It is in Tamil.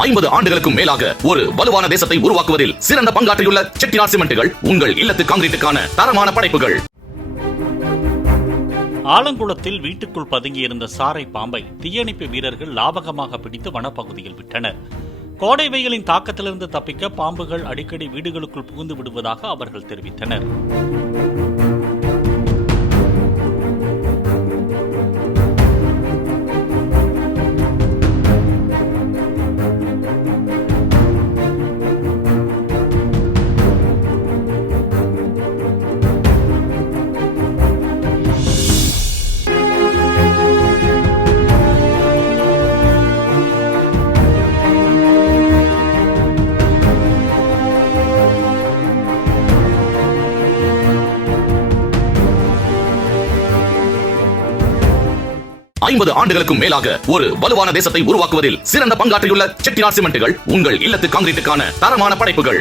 50 ஆண்டுகளுக்கும் மேலாக ஒரு வலுவான தேசத்தை உருவாக்குவதில் சிறந்த பங்காற்றியுள்ள செட்டிநாட் சிமெண்ட்டுகள் உங்கள் இல்லத்து கான்கிரீட்டுக்கான தரமான படைப்புகள். ஆலங்குளத்தில் வீட்டுக்குள் பதுங்கியிருந்த சாரை பாம்பை தீயணைப்பு வீரர்கள் லாபகமாக பிடித்து வனப்பகுதியில் விட்டனர். கோடை வெயிலின் தாக்கத்திலிருந்து தப்பிக்க பாம்புகள் அடிக்கடி வீடுகளுக்குள் புகுந்து விடுவதாக அவர்கள் தெரிவித்தனர். 50 ஆண்டுகளுக்கும் மேலாக ஒரு வலுவான தேசத்தை உருவாக்குவதில் சிறந்த பங்காற்றியுள்ள செட்டிநாட் சிமெண்ட்டுகள் உங்கள் இல்லத்து கான்கிரீட்டுக்கான தரமான படைப்புகள்.